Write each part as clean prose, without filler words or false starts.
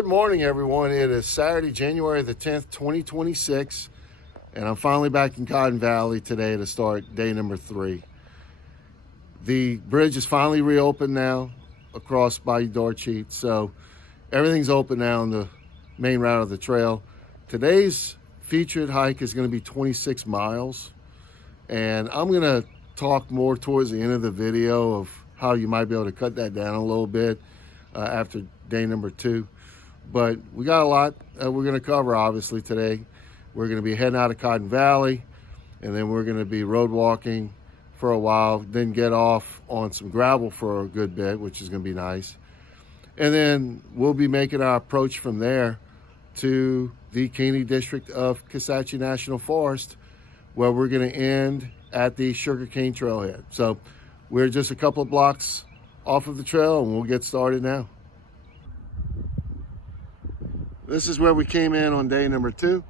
Good morning, everyone. It is Saturday, January the 10th, 2026, and I'm finally back in Cotton Valley today to start day number 3. The bridge is finally reopened now across Bayou Dorcheat, so everything's open now on the main route of the trail. Today's featured hike is going to be 26 miles, and I'm going to talk more towards the end of the video of how you might be able to cut that down a little bit after day number 2. But we got a lot we're going to cover, obviously, today. We're going to be heading out of Cotton Valley, and then we're going to be road walking for a while, then get off on some gravel for a good bit, which is going to be nice. And then we'll be making our approach from there to the Caney district of Kisatchie National Forest, where we're going to end at the sugarcane trailhead. So we're just a couple of blocks off of the trail, and we'll get started now. This is where we came in on day number 2.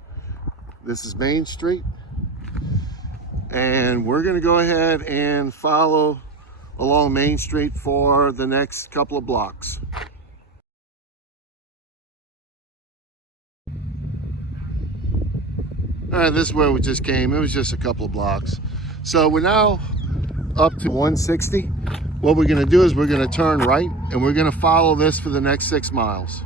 This is Main Street. And we're going to go ahead and follow along Main Street for the next couple of blocks. All right, this is where we just came. It was just a couple of blocks. So we're now up to 160. What we're going to do is we're going to turn right, and we're going to follow this for the next 6 miles.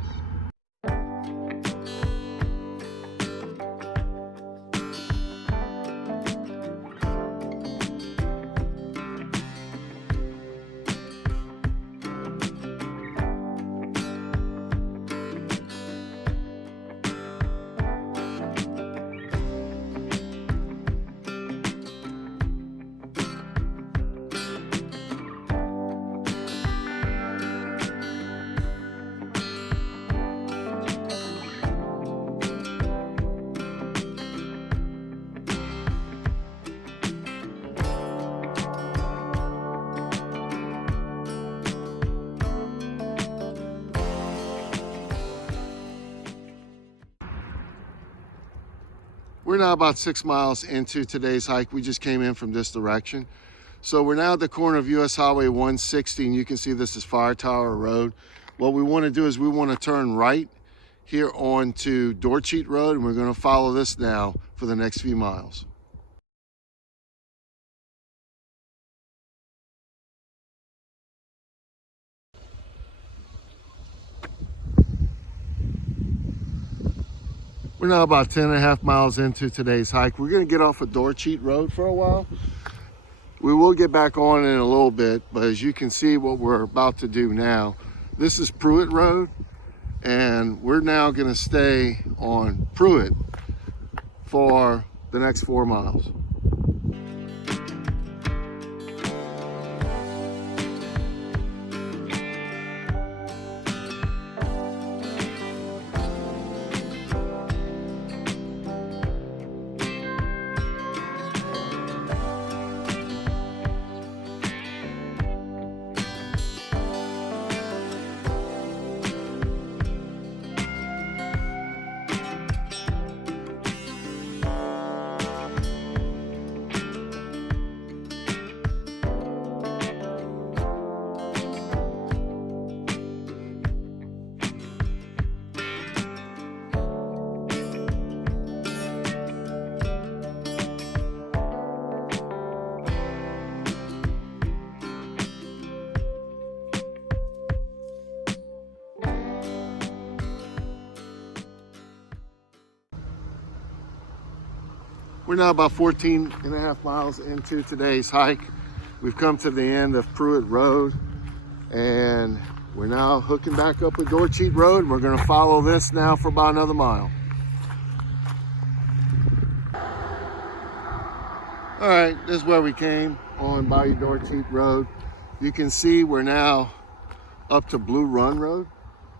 We're now about 6 miles into today's hike. We just came in from this direction. So we're now at the corner of US Highway 160, and you can see this is Fire Tower Road. What we want to do is we want to turn right here onto Dorcheat Road, and we're going to follow this now for the next few miles. We're now about 10.5 miles into today's hike. We're going to get off of Dorcheat Road for a while. We will get back on in a little bit, but as you can see what we're about to do now, this is Pruitt Road, and we're now going to stay on Pruitt for the next 4 miles. We're now about 14.5 miles into today's hike. We've come to the end of Pruitt Road, and we're now hooking back up with Dorcheat Road. We're going to follow this now for about another mile. All right, this is where we came on Bayou Dorcheat Road. You can see we're now up to Blue Run Road.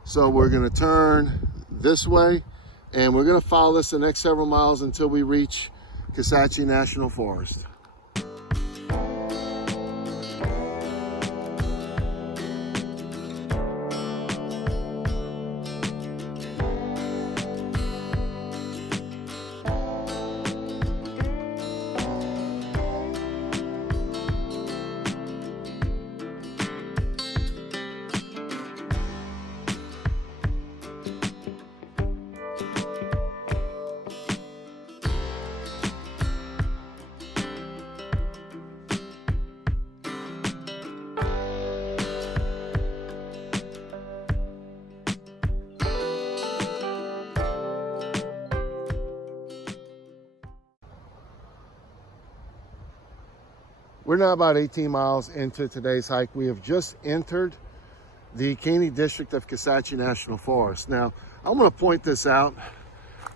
So we're going to turn this way, and we're going to follow this the next several miles until we reach Kisatchie National Forest. We're now about 18 miles into today's hike. We have just entered the Caney district of Kisatchie National Forest. Now, I'm going to point this out.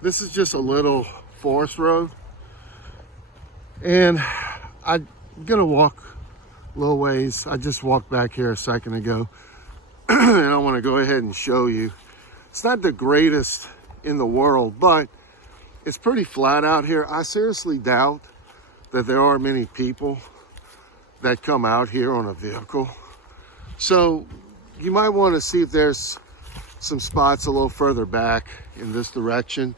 This is just a little forest road, and I'm going to walk a little ways. I just walked back here a second ago, and I want to go ahead and show you. It's not the greatest in the world, but it's pretty flat out here. I seriously doubt that there are many people that come out here on a vehicle. So you might want to see if there's some spots a little further back in this direction,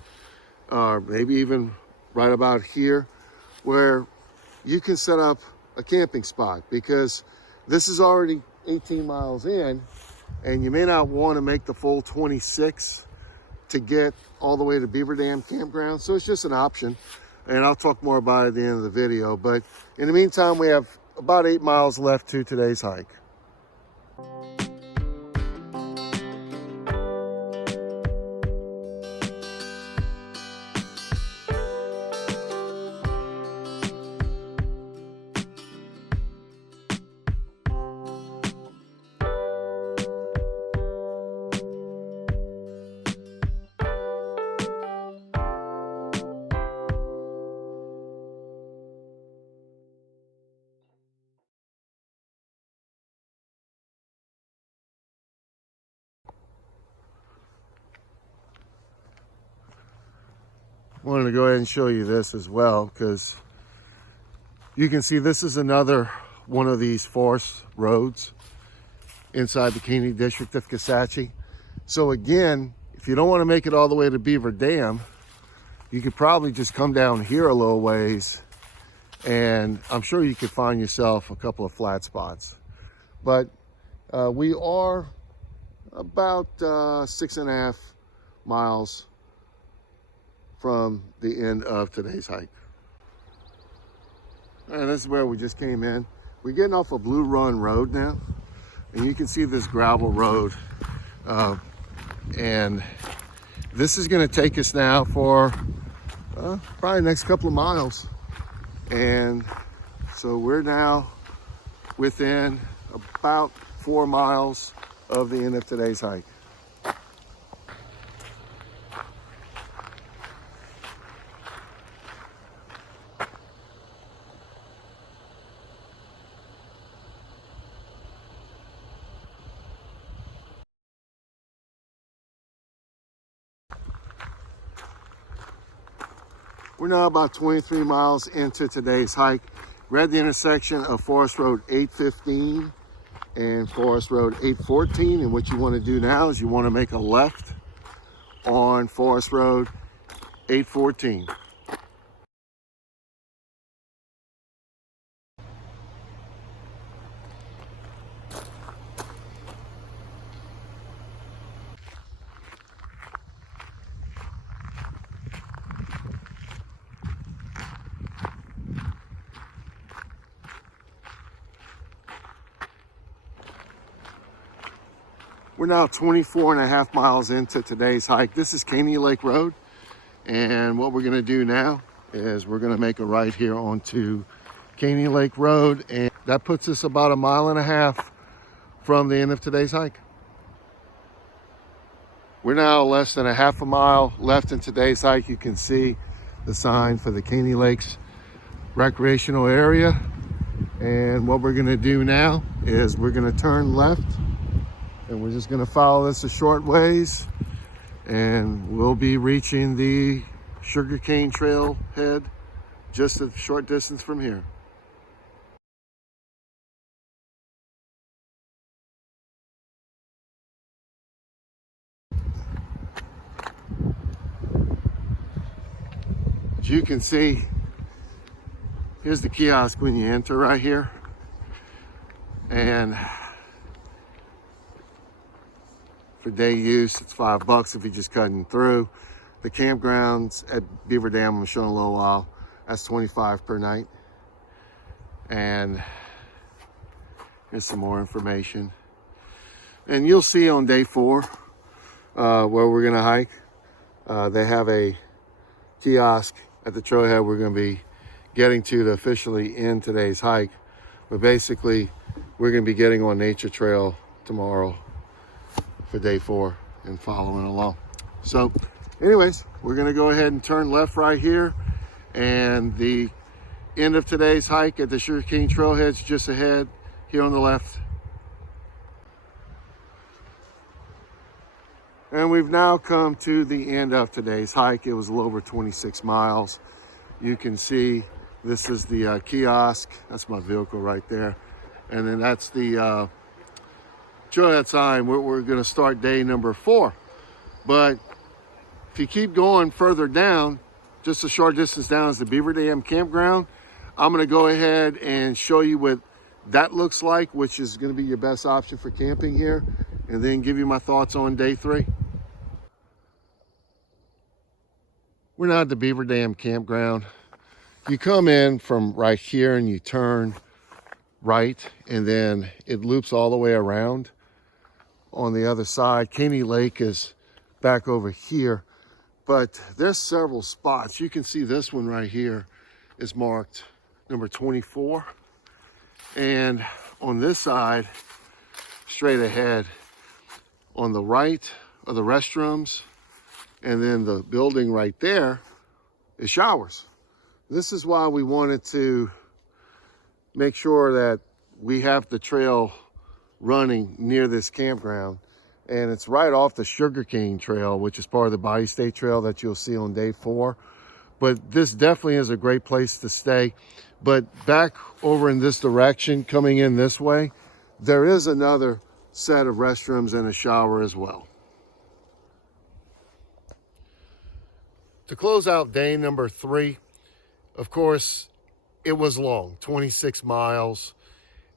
or maybe even right about here, where you can set up a camping spot, because this is already 18 miles in, and you may not want to make the full 26 to get all the way to Beaver Dam Campground. So it's just an option, and I'll talk more about it at the end of the video. But in the meantime, we have about 8 miles left to today's hike. Wanted to go ahead and show you this as well, because you can see this is another one of these forest roads inside the Caney district of Kisatchie. So again, if you don't want to make it all the way to Beaver Dam, you could probably just come down here a little ways, and I'm sure you could find yourself a couple of flat spots. But we are about 6.5 miles from the end of today's hike. And this is where we just came in. We're getting off of Blue Run Road now, and you can see this gravel road. And this is gonna take us now for probably the next couple of miles. And so we're now within about 4 miles of the end of today's hike. We're now about 23 miles into today's hike. We're at the intersection of Forest Road 815 and Forest Road 814. And what you want to do now is you want to make a left on Forest Road 814. We're now 24.5 miles into today's hike. This is Caney Lake Road. And what we're gonna do now is we're gonna make a right here onto Caney Lake Road. And that puts us about 1.5 miles from the end of today's hike. We're now less than 1/2 mile left in today's hike. You can see the sign for the Caney Lakes recreational area. And what we're gonna do now is we're gonna turn left, and we're just gonna follow this a short ways, and we'll be reaching the sugarcane trail head just a short distance from here. As you can see, here's the kiosk when you enter right here. And for day use, it's $5 if you're just cutting through. The campgrounds at Beaver Dam, I'm showing a little while, that's $25 per night. And here's some more information. And you'll see on day 4 where we're gonna hike, they have a kiosk at the trailhead we're gonna be getting to officially end today's hike. But basically, we're going to be getting on Nature Trail tomorrow for day 4 and following along. So anyways, we're going to go ahead and turn left right here, and the end of today's hike at the Sugarcane Trailhead's just ahead here on the left. And we've now come to the end of today's hike. It was a little over 26 miles. You can see this is the kiosk. That's my vehicle right there. And then that's the trailhead sign. We're going to start day number 4. But if you keep going further down, just a short distance down is the Beaver Dam Campground. I'm going to go ahead and show you what that looks like, which is going to be your best option for camping here, and then give you my thoughts on day 3. We're now at the Beaver Dam Campground. You come in from right here and you turn right, and then it loops all the way around on the other side. Caney Lake is back over here, but there's several spots. You can see this one right here is marked number 24. And on this side, straight ahead, on the right are the restrooms, and then the building right there is showers. This is why we wanted to make sure that we have the trail running near this campground. And it's right off the Sugarcane Trail, which is part of the Bayou State Trail that you'll see on day 4. But this definitely is a great place to stay. But back over in this direction, coming in this way, there is another set of restrooms and a shower as well. To close out day number 3, of course, it was long, 26 miles.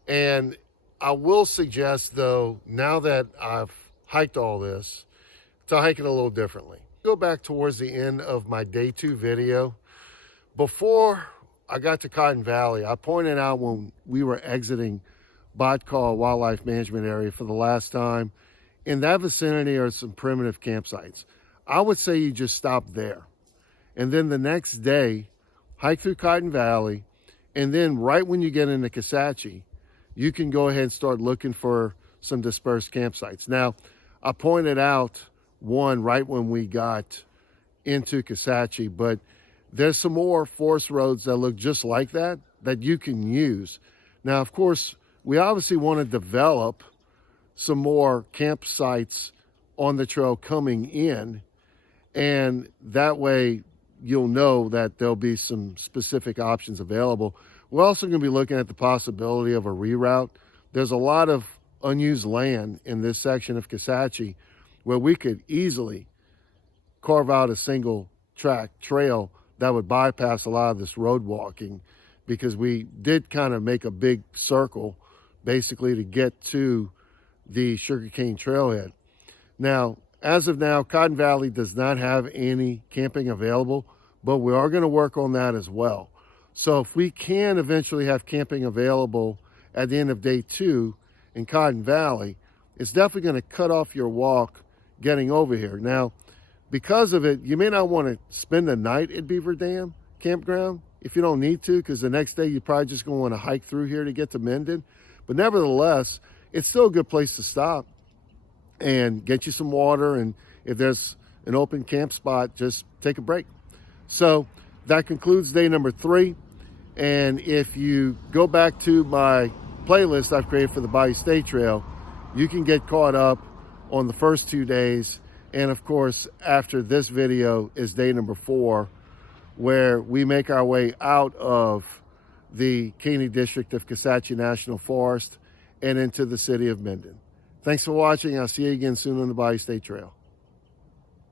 And I will suggest, though, now that I've hiked all this, to hike it a little differently. Go back towards the end of my day 2 video. Before I got to Cotton Valley, I pointed out when we were exiting Bayou Wildlife Management Area for the last time, in that vicinity are some primitive campsites. I would say you just stop there. And then the next day, hike through Cotton Valley, and then right when you get into Kisatchie, you can go ahead and start looking for some dispersed campsites. Now, I pointed out one right when we got into Kisatchie, but there's some more forest roads that look just like that you can use. Now, of course, we obviously want to develop some more campsites on the trail coming in, and that way you'll know that there'll be some specific options available. We're also going to be looking at the possibility of a reroute. There's a lot of unused land in this section of Kisatchie where we could easily carve out a single track trail that would bypass a lot of this road walking, because we did kind of make a big circle basically to get to the Sugarcane Trailhead. Now, as of now, Cotton Valley does not have any camping available, but we are going to work on that as well. So if we can eventually have camping available at the end of day 2 in Cotton Valley, it's definitely going to cut off your walk getting over here. Now, because of it, you may not want to spend the night at Beaver Dam Campground if you don't need to, because the next day you're probably just going to want to hike through here to get to Minden. But nevertheless, it's still a good place to stop and get you some water, and if there's an open camp spot, just take a break. So that concludes day number 3. And if you go back to my playlist I've created for the Bayou State Trail, you can get caught up on the first 2 days. And of course, after this video is day number 4, where we make our way out of the Caney district of Kisatchie National Forest and into the city of Minden. Thanks for watching. I'll see you again soon on the Bayou State Trail.